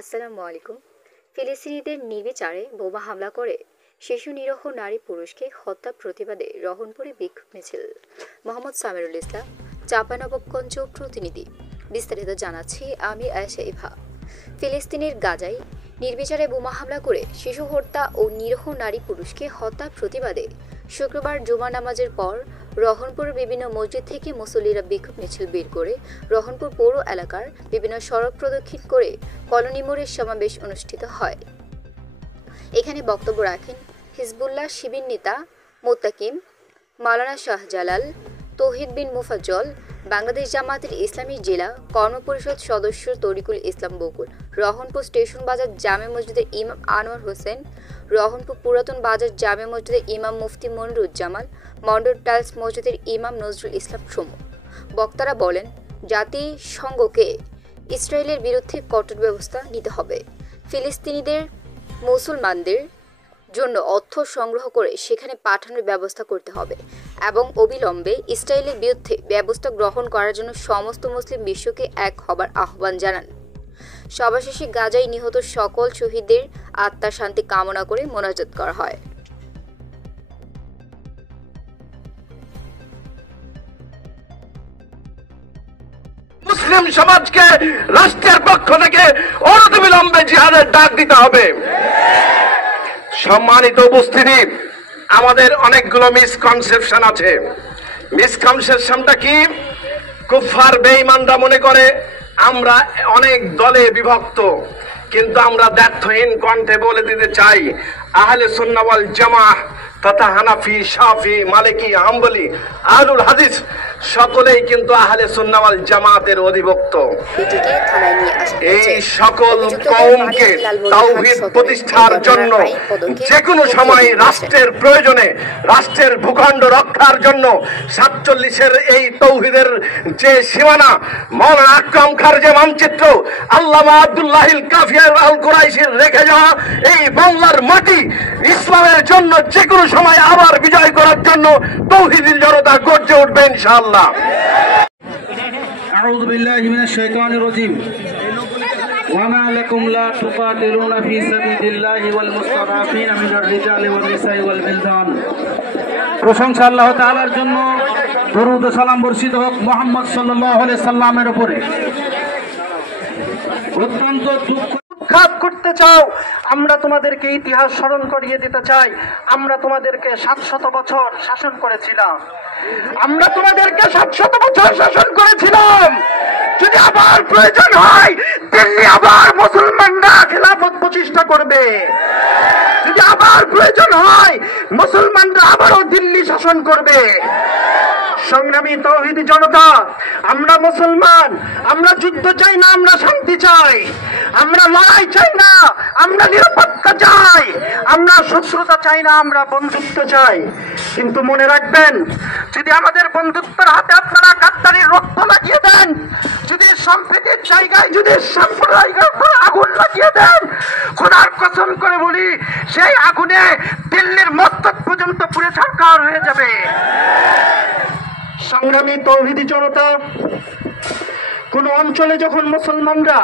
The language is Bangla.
আসসালামু আলাইকুম। ফিলিস্তিনিদের নির্বিচারে বোমা হামলা করে শিশু নিরীহ নারী পুরুষকে হত্যা প্রতিবাদে রহনপুরে বিক্ষোভ মিছিল। মোহাম্মদ সামিরুল ইসলাম, চাঁপানবাবগঞ্জ প্রতিনিধি। বিস্তারিত জানাচ্ছি আমি আয়েশা ইভা। ফিলিস্তিনের গাজায় নির্বিচারে বোমা হামলা করে শিশু হত্যা ও নিরীহ নারী পুরুষকে হত্যার প্রতিবাদে শুক্রবার জুমা নামাজের পর রহনপুরের বিভিন্ন মসজিদ থেকে মুসল্লিরা বিক্ষোভ মিছিল বের করে রহনপুর পৌর এলাকার বিভিন্ন সড়ক প্রদক্ষিণ করে কলোনি মোড়ে সমাবেশ অনুষ্ঠিত হয়। এখানে বক্তব্য রাখেন হিজবুল্লাহ শিবির নেতা মোত্তাকিম, মাওলানা শাহজালাল, তৌহিদ বিন মুফাজ্জল, বাংলাদেশ জামায়াতের ইসলামী জেলা কর্মপরিষদ সদস্য তরিকুল ইসলাম বকুল, রহনপুর স্টেশন বাজার জামে মসজিদের ইমাম আনোয়ার হোসেন, রহনপুর পুরাতন বাজার জামে মসজিদের ইমাম মুফতি মনিরুজ্জামান, মন্ডল টাইলস মসজিদের ইমাম নজরুল ইসলাম প্রমুখ। বক্তারা বলেন, জাতিসংঘকে ইসরায়েলের বিরুদ্ধে কঠোর ব্যবস্থা নিতে হবে। ফিলিস্তিনিদের মুসলমানদের জন্য অর্থ সংগ্রহ করে সেখানে পাঠানোর ব্যবস্থা করতে হবে এবং অবিলম্বে ইসরায়েলের বিরুদ্ধে ব্যবস্থা গ্রহণ করার জন্য সমস্ত মুসলিম বিশ্বকে এক হবার আহ্বান জানান। সভা শেষে গাজায় নিহত সকল শহীদদের আত্মার শান্তি কামনা করে মোনাজাত করা হয়। মুসলিম সমাজকে রাষ্ট্রের পক্ষ থেকে অনতিবিলম্বে জিহাদের ডাক দিতে হবে। সম্মানিত উপস্থিতি, আমাদের অনেকগুলো মিসকনসেপশন আছে। মিসকনসেপশনটা কি? কুফার বেঈমানরা মনে করে আমরা অনেক দলে বিভক্ত, কিন্তু আমরা দ্ব্যর্থহীন কণ্ঠে বলে দিতে চাই, আহলে সুন্নাহ ওয়াল জামাআহ তথা হানাফি, শাফি, মালিকি, হাম্বলি, আহলুল হাদিস সকলেই কিন্তু আহলে সুন্নাহ ওয়াল জামাতের অধিভুক্ত। এই সকল কওমকে তাওহীদ প্রতিষ্ঠার জন্য যে কোনো সময় রাষ্ট্রের প্রয়োজনে, রাষ্ট্রের ভূখণ্ড রক্ষার জন্য 47-এর এই তাওহীদের যে সীমানা, মাওলানা আকরাম খাঁর যে মানচিত্র, আল্লামা আব্দুল্লাহিল কাফি আল কুরাইশির রেখে যাওয়া এই বাংলার মাটি ইসলামের জন্য যে কোনো সময় আবার বিজয় করার জন্য তাওহীদের জনতা গর্জে উঠবে ইনশাআল্লাহ। আউযু বিল্লাহি মিনাশ শাইতানির রাজীম। ওয়া মা লাকুম লা তুকাতিলুনা ফি সাবিলিল্লাহি ওয়াল মুস্তাদাফিনা মিনার রিজালি ওয়ান নিসাই ওয়াল বিলদান। প্রশংসা আল্লাহ তাআলার জন্য, দরুদ ও সালাম বর্ষিত হোক মুহাম্মদ সাল্লাল্লাহু আলাইহি সাল্লামের উপরে। অত্যন্ত দুঃখ ঘাত করতে চাও, আমরা তোমাদেরকে ইতিহাস স্মরণ করিয়ে দিতে চাই। আমরা তোমাদেরকে 700 বছর শাসন করেছিলাম। আমরা তোমাদেরকে 700 বছর শাসন করেছিলাম। যদি আবার প্রয়োজন হয় দিল্লি আবার মুসলমানরা খেলাফত প্রতিষ্ঠা করবে। যদি আবার প্রয়োজন হয় মুসলমানরা আবারও দিল্লি শাসন করবে। সংগ্রামী তাওহীদি জনতা, আমরা মুসলমান, আমরা যুদ্ধ চাই না, আমরা শান্তি চাই। আমরা লড়াই চাই না, আমরা নিরাপত্তা চাই। আমরা শত্রুতা চাই না, আমরা বন্ধুত্ব চাই। কিন্তু মনে রাখবেন, যদি আমাদের বন্ধুত্বের হাতে আপনারা গাদ্দারির রক্ত লাগিয়ে দেন, যদি সম্প্রীতির জায়গায় যদি সাম্প্রদায়িক আগুন লাগিয়ে দেন, খোদার কসম করে বলি, সেই আগুনে দিল্লির মস্তক পর্যন্ত পুড়ে ছারখার হয়ে যাবে। সংগ্রামী তাওহীদি জনতা, কোন অঞ্চলে যখন মুসলমানরা